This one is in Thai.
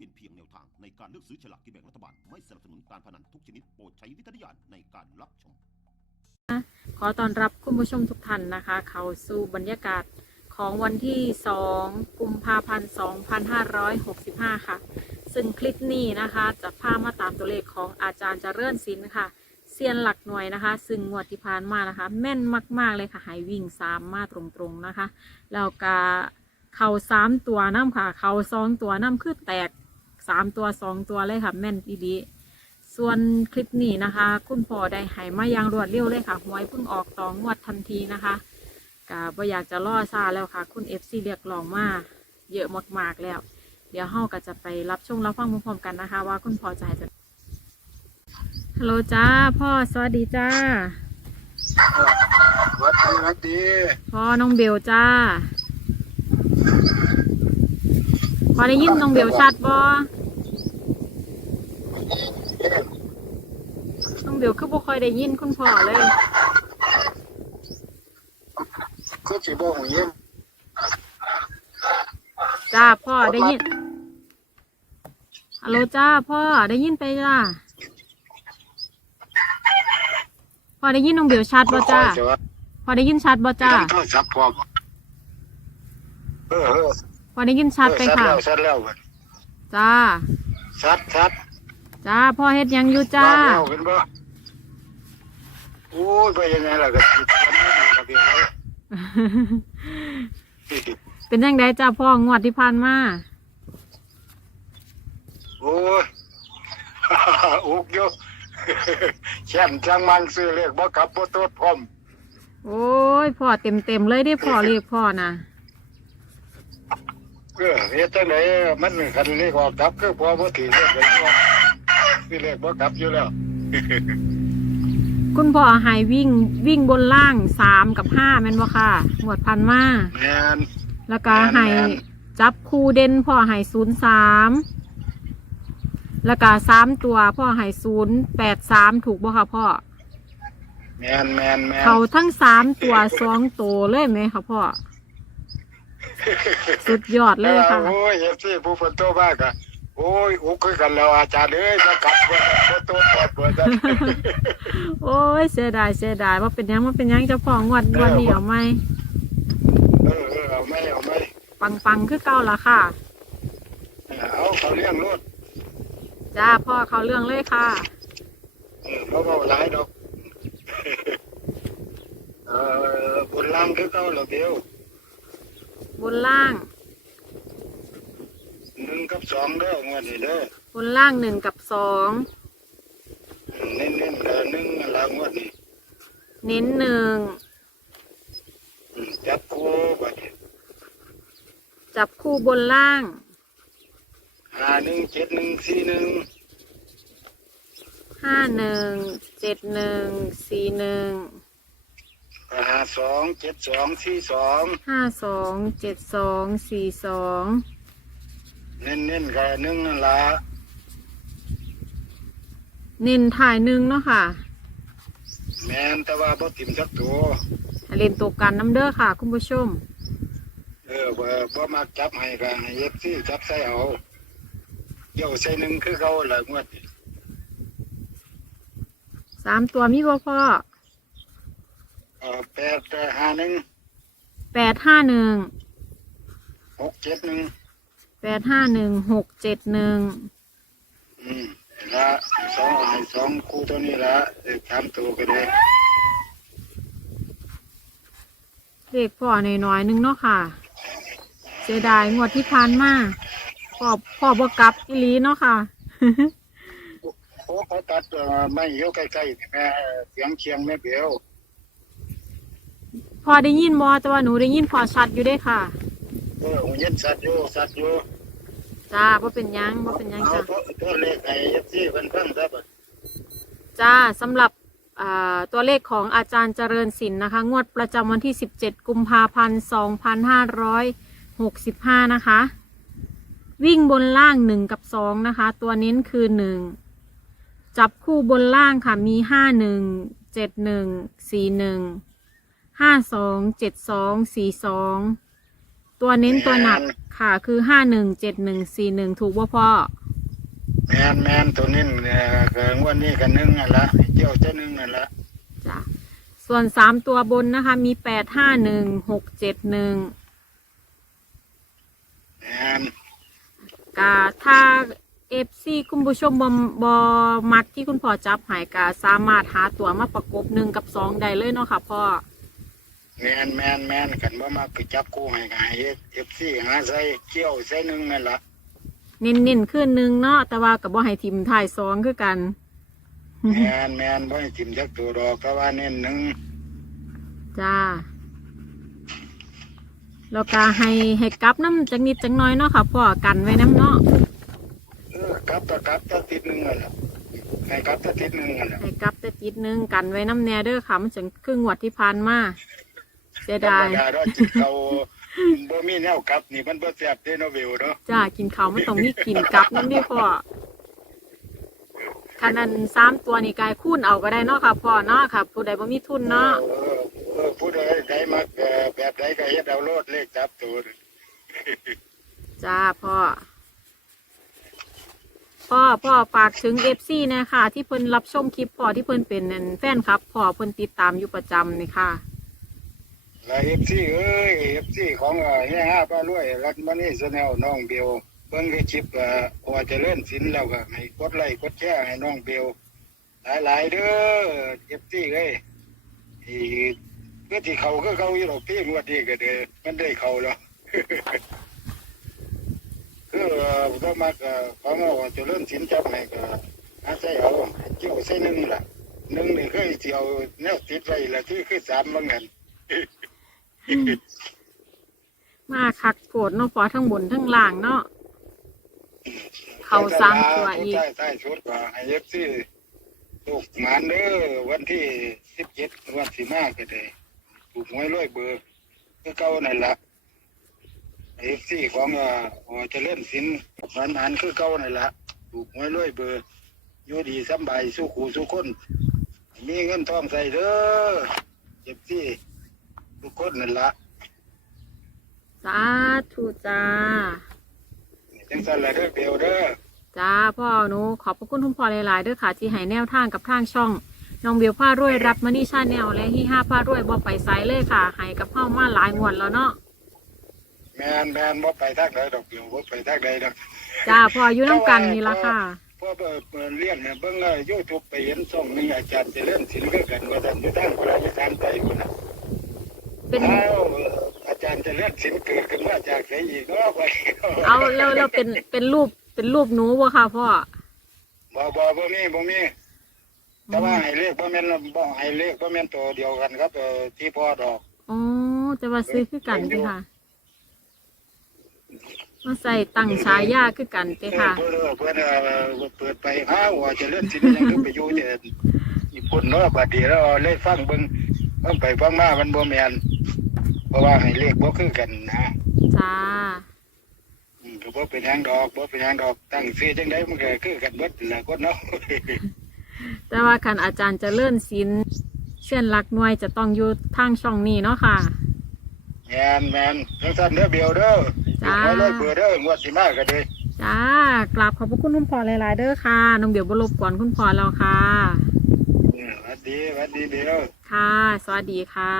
เป็นเพียงแนวทางในการเลือกซื้อฉลากกินแบ่งรัฐบาล ไม่สนับสนุนการพนันทุกชนิดโปรดใช้วิจารณญาณในการรับชม ขอต้อนรับคุณผู้ชมทุกท่านนะคะ เข้าสู่บรรยากาศของวันที่ 2 กุมภาพันธ์ 2565 ค่ะ ซึ่งคลิปนี้นะคะจะพามาตามตัวเลขของอาจารย์เจริญศิลป์ค่ะเซียนหลักหน่วยนะคะ ซึ่งงวดที่ผ่านมานะคะ แม่นมากๆเลยค่ะหายวิ่งสามมาตรงๆนะคะ แล้วก็เข่าสามตัวน้ำค่ะ เข่าสองตัวน้ำคือแตก สามตัวสองตัวเลยค่ะ แม่นดีๆส่วนคลิปนี้นะคะ คุณพ่อได้ใหายมาอยางรวดเร็วเลยค่ะหวยเพิ่งออกต่องวดทันทีนะคะกะบ่อยากจะล่อซาแล้วค่ะ คุณเอฟซีเรียกร้องมาเยอะมากๆแล้ว เดี๋ยวเฮาก็จะไปรับชมรับฟังพร้อมๆกันนะคะ ว่าคุณพ่อจะให้จะฮัลโหลจ้าพ่อสวัสดีจ้าวัดดีวัดดีพ่อน้องเบลจ้าพ อได้ยินน้องเบลชัดบ่น้องเบลคือบ่ค่อยได้ยินคุณพ่อเลย คือสิบ่หูยินจ้าพ่อได้ยินฮัลโหลจ้าพ่อได้ยินไปจ้าพ่อได้ยินน้องเบลชัดบ่จ้าพ่อได้ยินชัดบ่จ้าโทรศัพท์พร้อมเออเออพ่อได้ยินชัดไปค่ะ เออชัดแล้วจ้า ชัดชัดจ้าพ่อเฮ็ดหยังอยู่จ้า ว่แล้วเป็นบ่โอ้ยไปยังไงล่ะก็สิวันนี้ก็เดียวเลยเป็นยังไงจ้าพ่องวดที่ผ่านมา โอ้ย อุกอยู่ แช่นจังมันซื้อเลขบ่กลับบ่โตดพร้อม โอ้ยพ่อเต็มเต็มๆเลยได้พ่อเรียกพ่อนะ เออเฮ็ดจังไดมันคันเลขออกกลับคือพอบ่ถือเลขเลยว่าซื้อเลขบ่กลับอยู่แล้วคุณพ่อใหายวิ่งวิ่งบนล่างสามกับห้าแม่นบ่ค่ะหมวดพันมาแม่น แล้วก็ให้แม่น จับคู่เด่นพ่อให้ศูนย์สามแล้วก็สามตัวพ่อให้ศูนย์แปดสามถูกบ่ค่ะพ่อ แม่นแม่นแม่นเขาทั้งสามตัวสองตัวเลยไหมคะพ่อ สุดยอดเลยค่ะ โอ้ยเอฟซีผู้ฝนโตมากอะโอ้ยอุกคือกันแล้วอาจารย์เอ้ยมากลับบ่บ่โตปอดบ่ได้โอ้ยเสียดายเสียดายว่าเป็นหยังว่าเป็นหยังเจ้าพ่องวดงวันนี้เอาไหมเออเออเอาไหม่เอาไหม่ปังปังๆคือเก่าละค่ะเอาเขาเลี้ยงรถจ้าพ่อเขาเรื่องเลยค่ะเออเขาก็หลายดอกเออบนล่างคือเขาเหรอเดียว บนล่าง หนึ่งกับสองเด้องวดนี้เด้อบนล่างหนึ่งกับสองเน้นเน้นๆเด้อหนึ่งหลังวดนี้เน้นหนึ่งอืมจับคู่บัดนี้จับคู่บนล่าง ห้าหนึ่งเจ็ดหนึ่งสี่หนึ่งห้าหนึ่งเจ็ดหนึ่งสี่หนึ่ง ห้าสองเจ็ดสองสี่สองห้าสองเจ็ดสองสี่สองเน้นเน้นๆกับหนึ่งนั่นละเน้นถ่ายหนึ่งเนาะค่ะแมนแต่ว่าบ่ถิ่มสักตัวเล่นตัวกันน้ำเด้อค่ะ คุณผู้ชม เออบ่บ่มักจับให้ก็ให้เอฟซีจับใส่เอาเกี่ยวใส่หนึ่งคือเขาละงวดนี้สามตัวมีบ่พ่อ เออแปดแปดห้าหนึ่งแปดห้าหนึ่งหกเจ็ดหนึ่งแปดห้าหนึ่งหกเจ็ดหนึ่งอืมละสองให้สองคู่ตัวนี้ละเด็กสามตัวก็ได้เลขพ่อหน่อยๆหนึงเนาะค่ะ เสียดายงวดที่ผ่านมาพ่อพ่อบกลับอีหลีเนาะค่ะ โอ้เขาตัดเอ่อไม่เหี่ยวใกล้ๆแม่เสียงเคียงแม่เบี้ยว พอได้ยินบอแต่ว่าหนูได้ยินพอชัดอยู่เด้ค่ะเออหูเย็นสัตว์อยู่สัตว์อยู่จ้าว่าเป็นหยังว่าเป็นหยังเอาจ้ะตัวตัวเลขให้เอฟซีเพิ่นเพิ่นซะบัดจ้าสำหรับอ่าตัวเลขของอาจารย์เจริญศิลป์นะคะ งวดประจำวันที่ 17 กุมภาพันธ์ 2565 นะคะ วิ่งบนล่าง 1 กับ 2 นะคะ ตัวเน้นคือ 1 จับคู่บนล่างค่ะมี 51 71 41 52 72 42ตัวเน้นตัวหนักค่ะคือห้าหนึ่งเจ็ดหนึ่งสี่หนึ่งถูกว่าพ่อแมนแมนตัวนี้เนี่ยก็งวันนี้กันนึงนั่นละให้เจียวเจ้านึงนั่นละจ้ะส่วนสามตัวบนนะคะ มีแปดห้าหนึ่งหกเจ็ดหนึ่งแมนกาถ้าเอฟซีคุณผู้ชมบอบอมักที่คุณพ่อจับหายกาสามารถหาตัวมาประกบหนึ่งกับสองได้เลยเนาะค่ะพ่อ แมนแมนแมนกันบ่มาก็จับคู่ให้กันให้เอฟซีหาใส่เจียวใส่นึงนั่นละเน้นๆขึ้นหนึ่งเนาะแต่ว่ากับบ่ให้ทีมถ่ายสองคือกัน แมนแมนบ่ให้จิ้มจักตัวดอกเพราะว่าเน้นหนึงจ้าแล้วก็ให้ให้กลับน้ำจักนิดจักหน้อยเนาะค่ะพ่อกันไว้น้ำเนาะเออกลับตะกลับตะติดหนึงนั่นละให้กลับตะติดหนึงนั่นละให้กลับแต่ติดหนึงกันไว้น้ำแน่เด้อค่ะมันจะครึ่งวัดที่ผ่านมา เสียธรดารมยดาเราจิตเขาบ่มีแนวกลับนี่มันบ่แซ่บเด้เนาะวิวเนาะจ้ากินข้าวมันต้องมีกินกลับนั่นนี่พ่อคันนั้นสามตัวนี่กายคูณเอาก็ได้เนาะค่ะพ่อเนาะค่ะผู้ใดบ่มีทุนเนาะเออเออผู้ใดใดมักเอ่อแบบใดก็เฮ็ดเอาโลดเลขจับตัวจ้าพ่อ พ่อพ่อฝากถึงเอฟซีนะคะที่เพิ่นรับชมคลิปพ่อที่เพิ่นเป็นนั่นแฟนครับพ่อเพิ่นติดตามอยู่ประจำนี่ค่ะ แล้ว FC เอ้ย FC ของเอ่อเฮียห้าป้ารวยรัฐมณีแนลน้องเบลเบิ่งคือคลิปเอ่อพอเจริญศิลป์แล้วก็ให้กดไลค์กดแชร์ให้น้องเบลหลายๆเด้อ FC เอ้ยอีก็ที่เขาก็เขาอยู่หรอกพี่งวดนี้ก็เด้อมันได้เขาแล้ว คือเอ่อบ่มักเอ่อของเอาเจริญศิลป์จับให้ก็หาใส่เอาเกี่ยวใส่หนึ่งล่ะหนึ่งนี่เคยสิเอาแนวติดไว้ละที่คือสามบางหัน มาคักโผดเนาะพอทั้งบนทั้งล่างเนาะ เขาสามตัวอีกใช่ใช่ชุดก็ให้เอฟซีถูกงานเด้อวันที่สิบเจ็ดวันสิมาก็ได้ถูกหวยร้อยเบอร์ก็เก่านั่นละเอฟซีของเอ่อเอ่อเจริญสินร้านอาหารคือเก่านั่นละถูกหวยร้อยเบอร์อยู่ดีสำบายสู้ขู่สู้คน มีเงินทองใส่เด้อเอฟซี ทุกคนนั่นละสาธุจ้า จังสันละเด้อเบลเด้อจ้าพ่อหนูขอบพระคุณคุณพ่อหลายๆเด้วยค่ะ ที่ให้แนวทางกับทางช่อง น้องเบลผ้ารวยรับมานี่ชาแนลและที่ห้าผ้ารวยบ่ไปไซเลยค่ะให้กับพ่อมาหลายงวดแล้วเนาะแมนแมนบ่ไปทางใดดอกเบลบ่ไปทางใดดอกจ้าพ่ออยู่น้ำกันนี่ละค่ะ เพราะเปิดเปิดเลี้ยงเนี่ยเบิ่งยูทูบไปเห็นช่องหนึงอาจารย์เจริญศิลป์คือกันว่าท่านอยู่ทางคนละอีสานไปคนน่ะ เป็นอ้าวอาจารย์เจริญศิลป์เกิดขึ้นมาจากไสอีกเนาะไปเอาแล้วแล้วเป็นเป็นรูปเป็นรูปหนูวะค่ะพ่อบ่บ่บ่มีบ่มีแต่ว่าให้เลขบ่แม่นบ่ให้เลขบ่แม่นตัวเดียวกันครับเอ่อที่พ่อดอกอ๋อจะมาซื้อคือกันเด้ค่ะมาใส่ตั้งฉายาคือกันเด้ค่ะเพิ่นเพิ่นเอ่อเปิดไปหาว่าเจริญศิลป์ยังคือไปอยู่แต่ญี่ปุ่นเนาะบัดนี้แล้วเลยฟังเบิ่งฟังไปฟังมามันบ่แม่น เพราะว่าให้เลขบ่คือกันนะจ้าอืมก็บ่เป็นหยังดอกบ่เป็นหยังดอกตั้งชื่อจังไดมันก็คือกันเบิดแหละคนเนาะ แต่ว่าคันอาจารย์เจะเลื่อนศิลเชื่อนหลักหน่วยจะต้องอยู่ทางช่องนี้เนาะค่ะ แมนแมนจังซั่นเด้อเบียวเด้อจ้า ขอเลยเบอร์เด้องวดสิมาก็ได้จ้ากราบขอบพระคุณคุณพ่อหลายๆเด้อค่ะน้องเบียวบรบกวนคุณพ่อเราค่ะ อืมหวัดดีหวัดดีเบียว ค่ะ สวัสดีค่ะ